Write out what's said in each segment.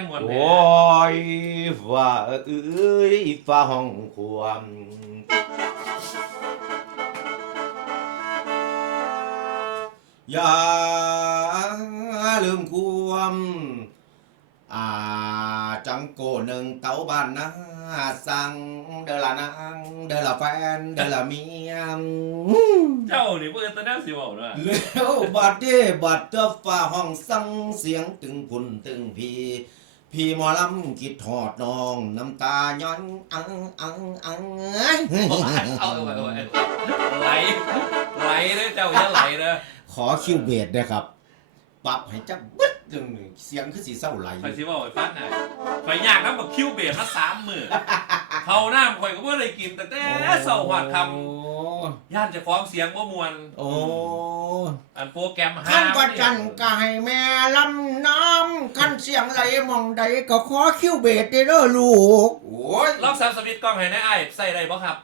งมวนโอ้ยว่าเอ้ยฟ้าห้องความอย่าลืมความอ่าจังโกหนึ่งเต้าบ้านนะสั่งเดอละนางเดอละแฟนเดอละเมียเจ้านี่เพื่อนตะน่าสิบอกด้วยแล้วบัดเด้บัดเจ้าฟ้าห้องสั่งเสียงตึงพุ่นตึงพี พี่หมอลำคิดทอดน้อง น้ำตาย้อนอังอังอังเอาเอาเอาเอาไหลไหลเลยเจ้าอย่าไหลเลยขอคิวเบสด้วยครับปรับให้จักบึดจังหนึ่งเสียงคือสีเศร้าไหลไปสิบอกไปฟังหน่อยไปอยากน้ำแบบคิวเบสมาสามมือ เขาหน้าข่อยก็ไม่ได้กินแต่แต่เศร้าหวาดคำย่านจะฟ้องเสียงบ่มวนโอ้ อันโปรแกรมขั้นประจันกายแม่ลำน้ำขั้นเสียงไหลมองใดก็ขอคิวเบสได้เด้อลูกโอ้ยลองซับสวิตช์กล้องให้ในไอ้ายใส่ได้บ่ครับ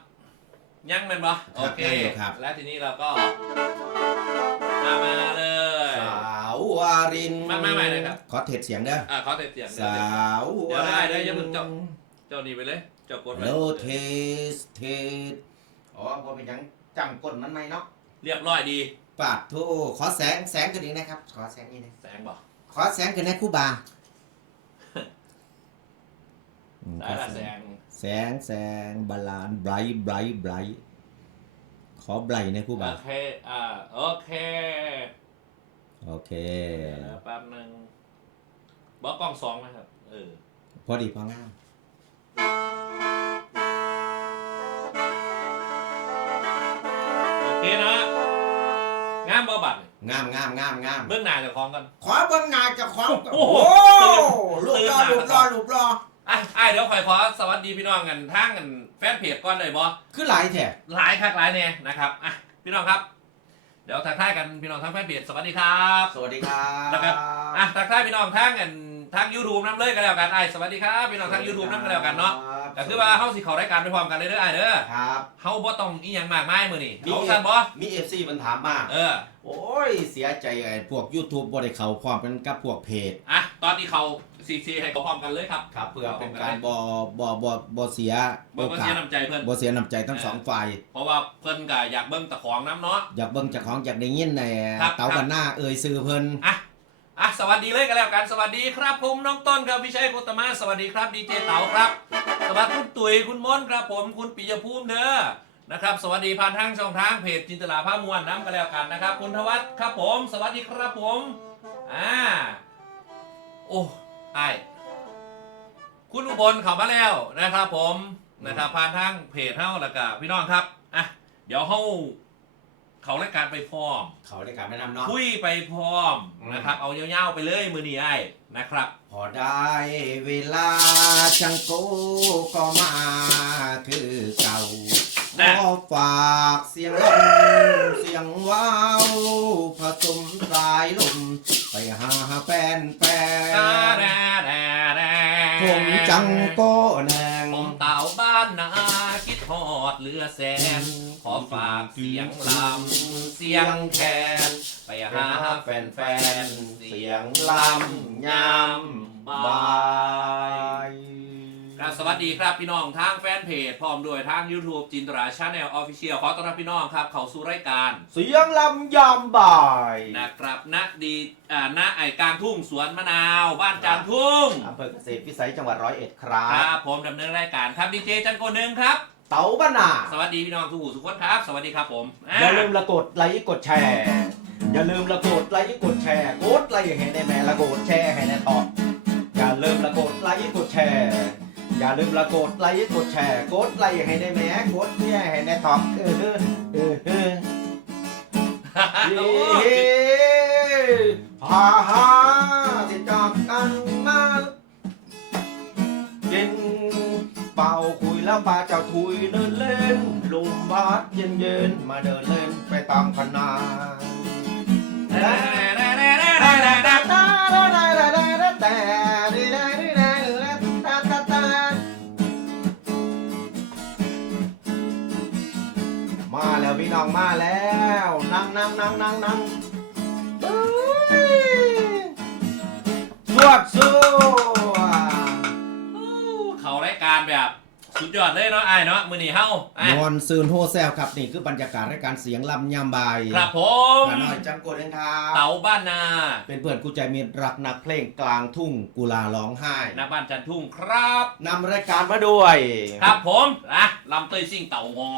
ยังแมันบ่โอเคได้อยู่ครับ และทีนี้เราก็มามาเลย สาววารินมามาใหม่เลยครับ ขอเทศเสียงเด้ออะขอเสียงเสียงสาวเดี๋ยววาได้ได้รินอย่าเพิ่งจบ เจ้านี่ไปเลย เจ้ากดไปโลเทสเทสอ๋อพอเป็นหยังจำกดมันไหมเนาะเรียบร้อยดี ปาดโทขอแสงแสงกันอีกนะครับ ขอแสงนี่นะแสงบ่ขอแสงกันนะครู่บาอืมได้ละแสง แสงแสงบาลานไบรท์ไบรท์ไบรท์ขอไบรท์นะครู่บาโอเค อ่า โอเคโอเค เดี๋ยวแป๊บนึงบล็อกกล้องสองนะครับ เออ พอดีพองามามบ่บัตรงามงามงามงามเบื้องหน้าเจะคล้าของกัน ขอเบิ้งหน้าเจะของโอ้โอ้โหลูกรอลูกรอลูกรออะอะเดี๋ยวขอยขอสวัสดีพี่น้องกันทางกันแฟนเพจก่อนเลยบอคือหลายแท้หลายคักหลายเนี่ยนะครับอะพี่น้องครับ เดี๋ยวทักทายกันพี่น้องทางแฟนเพจสวัสดีครับ สวัสดีครับแล้วครับ อะทักทายพี่น้องทางกันทาง YouTube น้ำเลยกันแล้วกันไอ้สวัสดีครับพี่น้องทาง YouTube น้ำกันแล้วกันเนาะ ก็คือว่าเฮาสิเข้ารายการไปพร้อมกันเลยเด้อไอ้เด้อครับ เฮาบ่ต้องอีหยังมากมายมื้อนี้มี เอาซั่นบ่มีเอฟซีมันถามมา เออโอ้ย เสียใจไอ้พวก YouTube บ่ได้เข้าพร้อมกันกับพวกเพจ อะตอนนี้เขาซีซีให้เขาพร้อมกันเลยครับ ครับ เพื่อเป็นการบ่บ่บ่บ่เสียเบิ่งเสียน้ำใจเพิ่น บ่เสียน้ำใจทั้งสองฝ่าย เพราะว่าเพิ่นก็อยากเบิ่งตะของน้ำเนาะ อยากเบิ่งเจ้าของอยากได้ยินในครับ เต๋ากันหน้าเอ่ยซื้อเพิ่น อะ อะ สวัสดีเลยกันแล้วกัน สวัสดีครับผมน้องต้นครับพี่ชัยกุตมะสวัสดีครับดีเจเต๋าครับสวัสดีคุณ ตุ๋ยคุณมนครับผมคุณปิยภูมิเด้อนะครับ สวัสดีผ่านทางช่องทางเพจจินตลาภาพมวลน้ำกันแล้วกันนะครับ คุณทวัฒน์ครับผม สวัสดีครับผมอ่าโอ้ไอายคุณอุบลเข้ามาแล้วนะครับผมนะครับผ่านทางเพจเฮาแล้วก็พี่น้องครับอะเดี๋ยวเฮา เขารายการไปพร้อม เขาได้การแนะนำเนาะคุยไปพร้อมอืมนะครับ เอายาวๆไปเลยมือนี้ไอ้นะครับ พอได้เวลาจังโกก็มาคือเก่านะขอฝากเสียงลมเสียงว้าวผสมสายลมไปหาแฟนแฟนผมจังโก้แนงผมเต่าบ้านนาคิ ดทอดเรือแสน ขอฝากเสียงลำเสียงแคนไปหาแฟนแฟนๆเสีเสียยงงลลำยำบบาายครับสวัสดีครับพี่น้องทางแฟนเพจพร้อมด้วยทาง YouTube จินตราชาแนลออฟฟิเชียลขอต้อนรับพี่น้องครับ เข้าสู่รายการเสียงลำยำบายนะครับณดีอ่าณไอกลางทุ่งสวนมะนาว บ้านจานทุ่งอำเภอเกษตรพิสัยจังหวัดร้อยเอ็ดครัครับบผมดำเนินรายการครับดีเจจันโกหนึ่งครับ เต๋าบ้านนาสวัสดีพี่น้องทุกหูทุกคนครับ สวัสดีครับผมอ่าอย่าลืมละกดไลค์กดแชร์ อย่าลืมละกดไลค์กดแชร์กดไลค์ให้ในแม่ละกดแชร์ให้ในตอบอย่าลืมละกดไลค์กดแชร์ อย่าลืมละกดไลค์กดแชร์กดไลค์ให้ในแม่กดแชร์ให้ในตอบเออเออเออเออโอ้เฮ้ยฮ่าฮ่าที่จากกันมากินเป่าคุย แล้วปลาเจ้าทุยเดินเล่นลมพัดเย็นเย็นมาเดินเล่นไปตามคณะมาแล้วพี่น้องมาแล้วนั่งนั่งนั่งนั่งนั่งสวดส สุดยอดเลยเนาะไอ้ายเนาะมือนี่เฮาอะมอนซืนโฮแซลครับนี่คือบรรยากาศรายการเสียงลำยามบายครับผม ขาน้อยจังโกดเองครับเต๋าบ้านนาเป็นเพื่อนกูใจมีรักนักเพลงกลางทุ่งกุลาร้องไห้หน้าบ้านจันทุ่งครับ นำรายการมาด้วยครับผมอะลำเตยซิ่งเต่างอ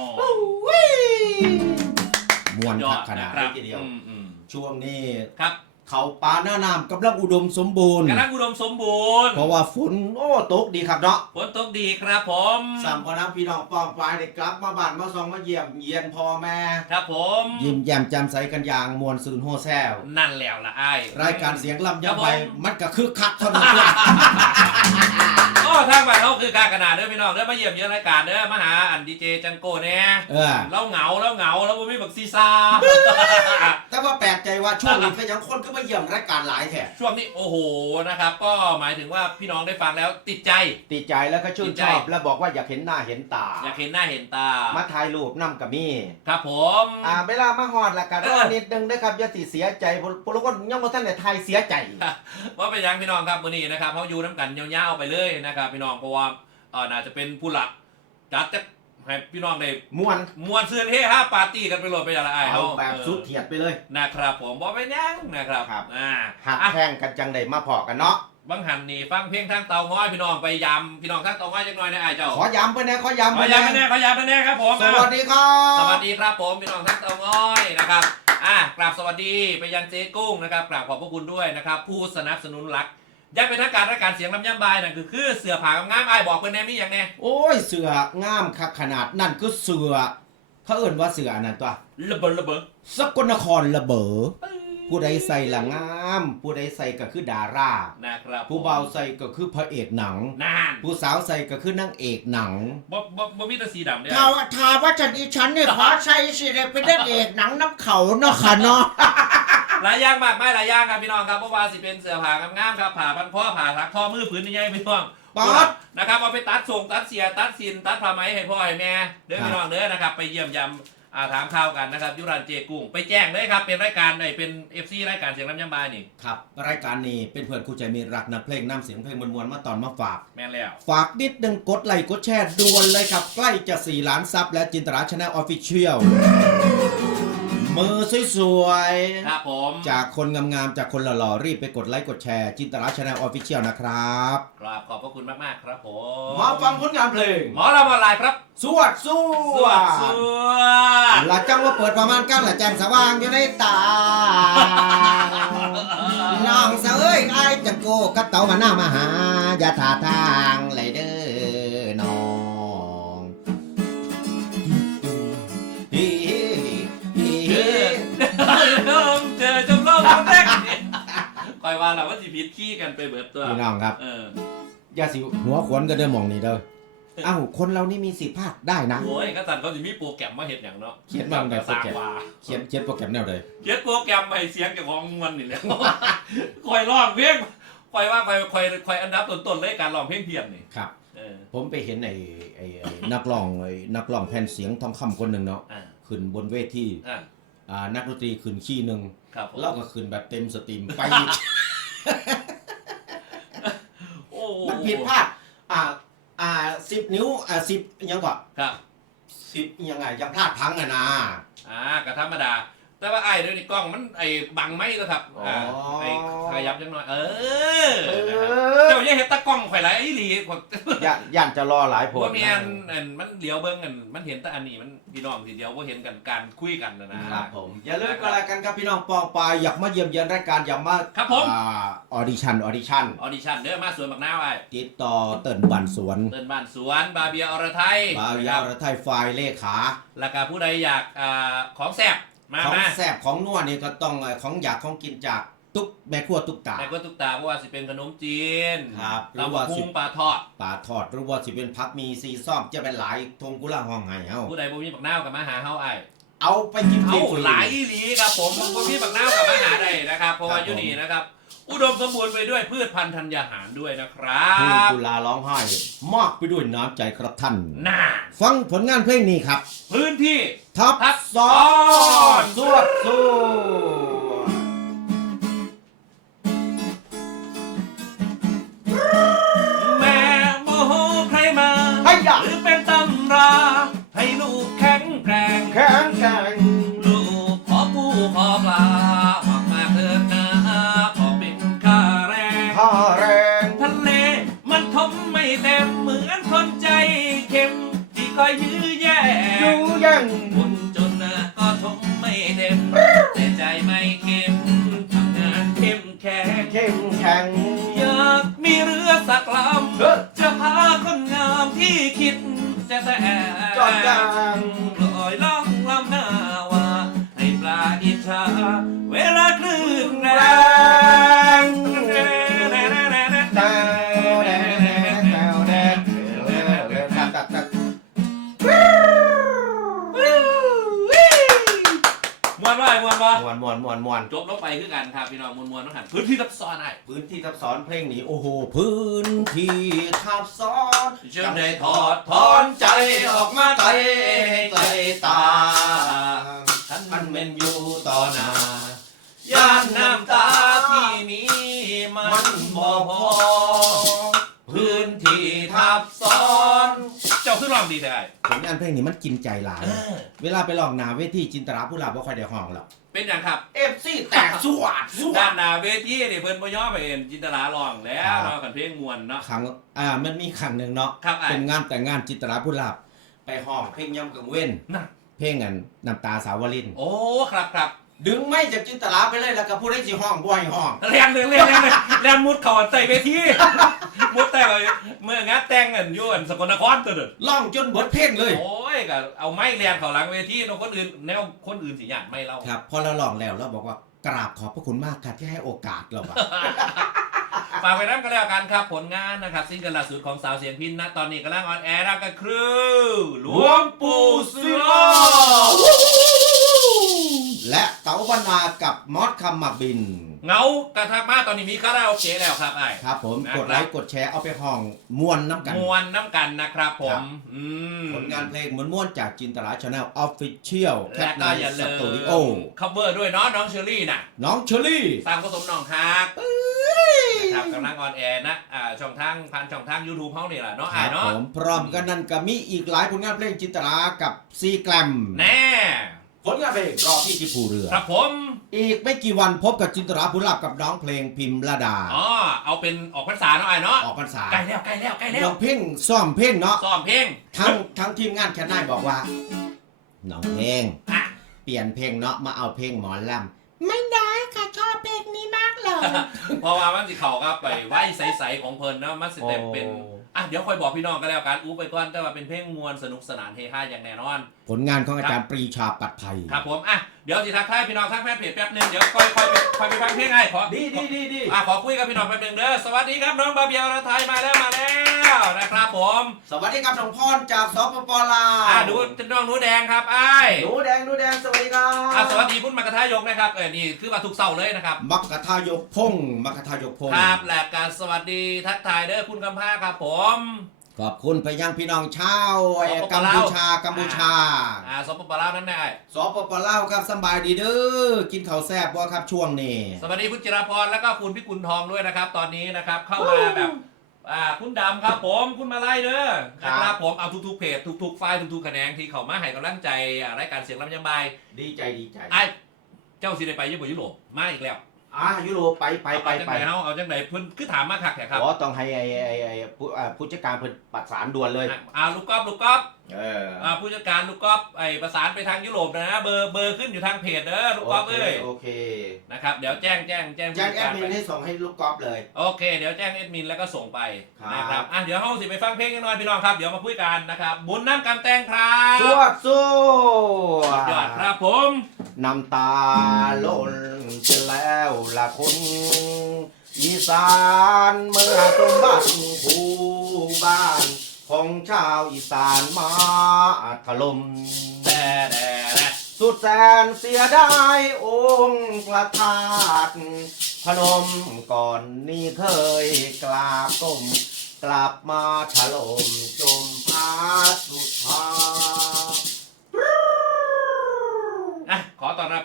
มวนยอคัดกขนาดนะครันี้บทีเดียว อืมอืมช่วงนี้ครับ เขาปลาหน้าน้ำกำลังอุดมสมบูรณ์กำลังอุดมสมบูรณ์ เพราะว่าฝนโอ้ตกดีครับเนาะฝนตกดีครับผมสามพอน้ำพี่น้องป้องปลายได้กลับ มาบ้านมาซองมาเยี่ยมเยียนพ่อแม่ครับผมยิ้มแย้มแจ่มใสกันอย่างมวลซืนโฮแซลนั่นแล้วล่ะไอ้ายรายการเสียงลำครัยาบไปผมมันก็คือคักเท่านั้นแหละโอ้ ทางบ้านเขาคือการขนาดเด้อพี่น้องเด้อมาเยี่ยมเยี่ยมรายการเด้อมาหาอันดีเจจังโก้เนี่ยเออ เราเหงาเราเหงาแล้วบ่มีบักซีซา แต่ว่าแปลกใจว่าช่วงนี้ก็ยังคนก็มาเยี่ยมรายการหลายแท้ช่วงนี้โอ้โหนะครับ ก็หมายถึงว่าพี่น้องได้ฟังแล้วติดใจ ติดใจแล้วก็ชื่นติดใจชอบ แล้วบอกว่าอยากเห็นหน้าเห็นตา อยากเห็นหน้าเห็นตา มาถ่ายรูปนํกับมี่ครับผม อ่าเวลามาฮอดละกันเออรอนิดนึงนะครับอย่าสิเสียใจพวกพวกเราคนยังบ่ทันได้ทายเสียใจ ว่าเป็นหยังพี่น้องครับวันนี้นะครับเขาอยู่น้ำกันยาวๆไปเลยนะครับพี่น้องเพราะว่าเออน่าจะเป็นผู้หลักจัดจะให้พี่น้องได้ม่วนมวนเสื้อเท่ห้าปาร์ตี้กันไปโหลดไปอย่างไรเอาเขาแบบออสุดเถียดไปเลย นะครับผมบอกไปยังนะครับครับ อ่าหักอะแข่งกันจังได้มาพอกันเนาะบางหันนี่ฟังเพลงทางเตาง้อยพี่น้องไปยำพี่น้องทางเตาง้อยจังหน่อยนะไอ้ายเจ้าขอย้ำไปนะขอย้ำขไปอนะยำไปแน่ขอยำไปแน่ครับผมสวัสดีครับ สวัสดีครับผมพี่น้องทางเตาง้อยนะครับอะกราบสวัสดีไปยังเจ๊กุ้งนะครับกราบขอบพระคุณด้วยนะครับ ผู้สนับสนุนหลัก ยังเป็นทางการรายการเสียงลำย่ำบายนั่นคือคือเสือผางงามไอ้ายบอกเป็นแน่มีอย่างแน่โอ้ยเสืองามคักขนาดนั่นคือเสือ เขาเอิ่นว่าเสืออันนั้นตัวระเบิดระเบิดสกลนครระเบอผู้ใดใส่ละงาม ผู้ใดใส่ก็คือดารานะครับผู้เบาใส่ก็คือพระเอกหนัง นานผู้สาวใส่ก็คือนางเอกหนัง บ่บ่บ่มีแต่สีดำเนี่ยถ้าว่าถ้าว่าฉันอีฉันเนี่ยขอใส่สิได้เป็นนางเอกหนังน้ำเขาเนาะค่ะเนาะ หลายอย่างมากไม่หลายอย่างครับพี่น้องครับเพราะว่าสิเป็นเสื้อผ้างามๆครับผ่าพันข้อผ่าทักข้อมือพื้นนี่ใหญ่พี่น้องป๊อดนะครับเอาไปตัดส่งตัดเสียตัดสินตัดผ้าไหมให้พ่อให้แม่เด้อครับพี่น้องเด้อนะครับไปเยี่ยมยำอ่าถามข่าวกันนะครับยุรันเจกุ้งไปแจ้งเลยครับเป็นรายการในเป็นเอฟซีรายการเสียงน้ำยำบายนี่ครับรายการนี้เป็นเพื่อนคู่ใจมีรักนักเพลงนำเสียงเพลงมวลๆมาตอนมาฝากแม่นแล้ว ฝากนิดนึงกดไลค์กดแชร์ด่วนเลยครับ ใกล้จะ 4 ล้านซับและจินตราชาแนลออฟฟิเชียล มือสวยครับผมๆ จากคนงามๆ จากคนหล่อๆ รีบไปกดไลค์กดแชร์ จินตราชาแนลออฟฟิเชียลนะครับ กราบขอบพระคุณมากๆครับผมมาฟังผลงานเพลง หมอเรามาไลน์ครับสวดสสววัสดดีหลักจังว่าเปิดประมาณก้าหละแจ้งสว่างอยู่ในตา น้องเสยไอ้ายจะโกกับเต่ามาหน้ามาหาอย่าท่าทาง อยว่าเราว่าสิพิษขี้กันไปเบิดตัวพี่น้องครับ เอออย่าสิหัวขวนก็เด้อหมองนี่เด้อเอ้าคนเรานี่มีสิทธิ์พลาดได้นะ โอ้ยก็ตันเขาสิมีโปรแกรมมาเห็นอย่างเนาะเขียนมาแบบโปรสาแกรมว่าเขียนเขียนโปรแกรมแนวใดเขียนโปรแกรมให้เสียงกับของมวนนี่แหละคอยร้องเพลงคอยว่าคอยคอยคอยอันดับต้นๆเลยการร้องเพลงเพียงนี่ครับ เออผมไปเห็นไอ้ไอ้ไอ้นักร้องไอ้นักร้องแผ่นเสียงทองคำคนหนึ่งเนาะอ่าขึ้นบนเวทีอ่าอ่านักดนตรีขึ้นขี้หนึ่งครับผม แล้วก็ขึ้นแบบเต็มสตรีมไป โอ้โหมันผิดพลาด อ่า อ่าสิบนิ้ว อ่าสิบยังก่อนครับสิบยังไงยังพลาดพังอะนะ อ่าก็ธรรมดา แต่ว่าไอ้เดี๋ยวนี้กล้องมันไอ้บังไม่แล้วครับอ่าอ๋อ ไอ้ขยับจังหน่อย เออเอนะครับอเจ้าอย่าเห็นตากล้องข่อยไหลไอ้หลีกว่าย่านย่านจะรอหลายผล ว่ามีอันอันมันเหลียวเบิ้งกันมันเห็นแต่อันนี้มันพี่น้องทีเดียวว่าเห็นกันการคุยกันนะนะ ครับผม อย่าลืมก็แล้วกันครับพี่น้องปองปายอยากมาเยี่ยมเยียนรายการอยากมาครับผม อ่าออดิชั่นออดิชั่นออดิชั่นเด้อมาสวนบักนาวไอ้ติดต่อเติ้นบันสวนเดินบ้านสวนบาเบียอรไทยบาวยาวระไทยไฟล์เลขา แล้วก็ผู้ใดอยากอ่าของแซ่บ มาของมาแซ่บของนัวนี่ก็ต้องเอ่อของอยากของกินจากตุ๊กแม่ครัวตุ๊กตา แต่ก็ตุกตาเพราะว่าสิเป็นขนมจีนครับหรืตำอบัว่ากสิ พุงปลาทอด ปลาทอดหรือว่าสิเป็นพักมีซีซ่อมจะเป็นหลายทงกุลาห้องไห้เฮาผู้ใดบ่มีบักนาวกับมาหาเฮาไอ้เอาไปกินฟเอารี หลายอีหลีครับผมบ่มีบักนาวกับมาหาได้นะครับ เพราะว่าอยู่นี่นะครับ อุดมสมบูรณ์ไปด้วยพืชพันธุ์ธัญญาหารด้วยนะครัผู้บกุลาร้องไห้มอกไปด้วยน้ำใจครับท่าน น่าฟังผลงานเพลงนี้ครับ พื้นที่ ทับทับซ้อนสวดสู้แม่โมโหใครมาหหรือเป็นตำรา ให้ลูกแข็งแกร่ง แข็งแกร่ง นจนนะ จบลงไปคือกันครับพี่น้องมวนมวนต้องหันพื้นที่ทับซ้อนไอ้พื้นที่ทับซ้อนเพลงนี้โอ้โหพื้นที่ทับซ้อนจึงได้ถอดถอนใจออกมาไกลไกลตาท่านมันเป็นอยู่ต่อหน้าย่านน้ำตาที่มีมันบ่พอพื้นที่ทับซ้อนเจ้าขึ้นร้องดีได้ผลงานเพลงนี้มันกินใจหลายเออเวลาไปลองหนาเวทีจินตราผู้หลับว่าค่อยได้ห้องหรอก เป็นอย่างครับ เอฟซีแตกสวดสวด้าดนหน้าเวทีนี่เพิ่นบ่ย่อไปเห็นจินตลาร้องแล้ครัวบเนาะกันเพลงมวนเนาะ ครั้งอ่ามันมีครั้งหนึ่งเนาะครับไอ้ เป็นงานแต่งงานจิตราผู้หลับไปห้องเพลงย่ำกังเว้น น่ะเพลงอันน้ำตาสาวลิน โอ้ครับครับ ดึงไม่จากจินตราไปเลยแล้วก็ผู้ได้สิห้องบ่ให้ห้องเรียนเลยเรียนเรียนเลยเรียนมุดเข่าใส่เวทีมุดแต่ไปเมื่องานแต่งกันอยู่อันสกลนครตัวเด้อล่องจนเบิดเพลงเลย โอ้ยก็เอาไม้เรียนเขาหลังเวทีเนาะคนอื่นแนวคนอื่นสิหยาดไม่เล่าครับพอเราลองแล้วเราบอกว่ากราบขอบพระคุณมากค่ะที่ให้โอกาสเราอะฝากไปน้ำกันแล้วกันครับผลงานนะครับซิงเกิลล่าสุดของสาวเสียงพินนะตอนนี้กำลังออนแอร์รับกันคือหลวงปู่เสือ และเต๋าบรรณากับมอสคำหมักบิน เงากระทักมาตอนนี้มีคาราโอเกะแล้วครับไอ้ครับผมนะครับกดไลค์กดแชร์เอาไปห้องมวนน้ำกัน มวนน้ำกันนะครับผครัมบ อืมผลงานเพลงม้วนๆจากจินตลาชาแนลออฟฟิเชียลแคและทไนก็ท์อย่าสลืตูดิโอมคัฟเวอร์ด้วยเนาะน้องเชอรี่น่ะน้องเชอรี่สร้างผสมน้องฮักนะครับกำลังออนแอร์นะอ่าช่องทางผ่านช่องทาง YouTube เขานี่แหละเนาะคไอ้รับเนาะผมพร้อมกันนั้นก็มีอีกหลายผลงานเพลงจินตลากับซีแกรม แน่ ผลงานเพลงรอพี่ที่ภูเรือ ครับผมอีกไม่กี่วันพบกับจินตลาผู้รับกับน้องเพลงพิมพ์ระดา อ๋อเอาเป็นออกพรรษาเนาะไอ้เนาะออกพรรษาใกล้แล้วใกล้แล้วใกล้แล้น้วองเพลงซ่อมเพลงเนาะซ้อมเพลงทั้งทั้งทีมงานแคทไนท์บอกว่าน้องเพลงอะเปลี่ยนเพลงเนาะมาเอาเพลงหมอลำไม่ได้ ค่ะชอบเพลงนี้มากเลยเพราะว่ามันสิเขาก็ไปไหว้ใสๆของเพิ่นเนาะมันสิเต็มเป็นอะเดี๋ยวค่อยบอกพี่น้องกันแล้วกันอู้ไปก่อนแต่ว่าเป็นเพลงมวลสนุกสนานเฮฮาอย่างแน่นอน ผลงานของอาจารย์ปรีชาปัดไทยครับผมอะเดี๋ยวสิทักทายพี่น้องทางแฟนเพจแป๊บหนึงเดี๋ยวค่อยค่อยไปค่อยไปฟังเพลงให้ขอดีดีดีดีอะขอคุยกับพี่น้องแป๊บหนึงเด้อสวัสดีครับน้องบาเบียวระไทยมาแล้วมาแล้วนะครับผม สวัสดีครับน้องพรจากสปปลาวอะดูน้องหนูแดงครับไอ้ายหนูแดงหนูแดงสวัสดีครัอะบสวัสดีคุณมกทายกนะครับเออนี่คือว่าทุกเสาร์เลยนะครับมักกะทายกพงศ์มักกะทายกพงศ์ครับและการสวัสดีทักทายเด้อคุณกำพร้าครับผม ขอบคุณไปยังพี่น้องชาวไอ้สปปกัมลาวพูชากัมพูชาอ่าสปปลาวนั่นแน่สปปลาวครับสำบายดีเด้อกินข้าวแซ่บบ่ครับช่วงนี้สวัสดีคุณจิรพรแล้วก็คุณพิกุลทองด้วยนะครับ ตอนนี้นะครับเข้ามาแบบอ่าคุณดำครับผมคุณมาไล่เด้อนะครับผมเอาทุกๆเพจทุกๆไฟล์ทุกๆคะแนนที่เขามาให้กำลังใจอ่ารายการเสียงลำยำบายดีใจดีใจไอ้ เจ้าสิได้ไปญี่ปุ่นยุโรปมาอีกแล้วอ่ายุโรปไปไปไปเอาจังไปไหนเฮาเอาจังไหนเพิ่นคือถามมาคักแท้ครับอ๋อต้องให้ไอ้ไอ้ไอ้ผู้อ่าผู้จัดการเพิ่นประสานด่วนเลย อะอ่าลูกกอล์ฟลูกกอล์ฟเอออ่าผู้จัดการลูกกอล์ฟไอ้ประสานไปทางยุโรปนะเบอร์เบอร์ขึ้นอยู่ทางเพจเด้อลูกกอล์ฟเอ้ยโอเคนะครับเดี๋ยวแจ้งแจ้งแจ้งแจ้งผู้แอจัดดมิการนไปให้ส่งให้ลูกกอล์ฟเลย โอเคเดี๋ยวแจ้งแอดมินแล้วก็ส่งไปครับ นะครับอะเดี๋ยวเฮาสิไปฟังเพลงกันหน่อยพี่น้องครับเดี๋ยวมาคุยกันนะครับบุญน้ำกำแตงครับสวดสู้ สุดยอดครับผม น้ำตาล้นจะแล้วละคนอีสานเมื่อสมบัติผู้บ้านของชาวอีสานมาถล่มแต่แต่แต่สุดแสนเสียดายองค์ระธาตพนมก่อนนี้เคยกราบก้มกลับมาถล่ม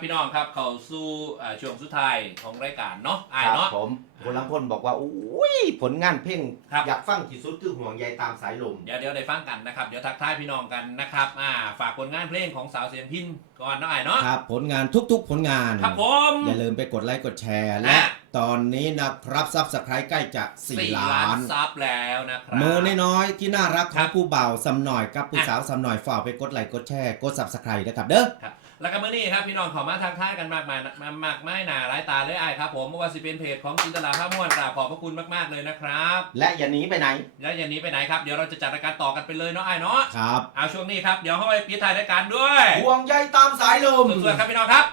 พี่น้องครับ เข้าสู่อ่าช่วงสุดท้ายของรายการเนาะอ่าครับเนาะ ผมคุณลำพลบอกว่าอุ้ยผลงานเพลงครับ อยากฟังที่สุดคือห่วงใยตามสายลม เดี๋ยวเดี๋ยวได้ฟังกันนะครับ เดี๋ยวทักทายพี่น้องกันนะครับอ่าฝากผลงานเพลงของสาวเสียงพินก่อนเนาะไอ้เนาะ ครับผลงานทุกๆผลงาน ครับผม อย่าลืมไปกดไลค์กดแชร์ และอะ ตอนนี้นะครับซับสไครต์ใกล้จะสี่4ล้าล้านนซับแล้วนะครับ มือน้อยๆที่น่ารักขครัองบผู้เบาสำหน่อยกับผู้อะ สาวสำหน่อยฝากไปกดไลค์กดแชร์ กดซับสไครต์นะครับเด้อ ครับ แล้วก็มื่อนี้ครับพี่น้องขอมาทักทายกันมากมายมามากไม่หนาหลายตาเลยไอ้ายครับผมไม่ว่าสิเป็นเพจของจินตลาภาพม่วนกราบขอบพระคุณมากๆเลยนะครับและอย่าหนีไปไหนแล้วอย่างนี้ไปไหนครับเดี๋ยวเราจะจัดรายการต่อกันไปเลยเนาะไอ้ายเนาะครับเอาช่วงนี้ครับเดี๋ยวเข้าไปปิดท้ายรายการด้วยห่วงใยตามสายลมส่วนๆครับพี่น้องครับ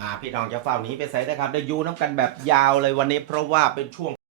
อ่าพี่น้องจะเฝ้าหนี้ไปใส่นะครับ ได้อยูน้ำกันแบบยาวเลยวันนี้เพราะว่าเป็นช่วง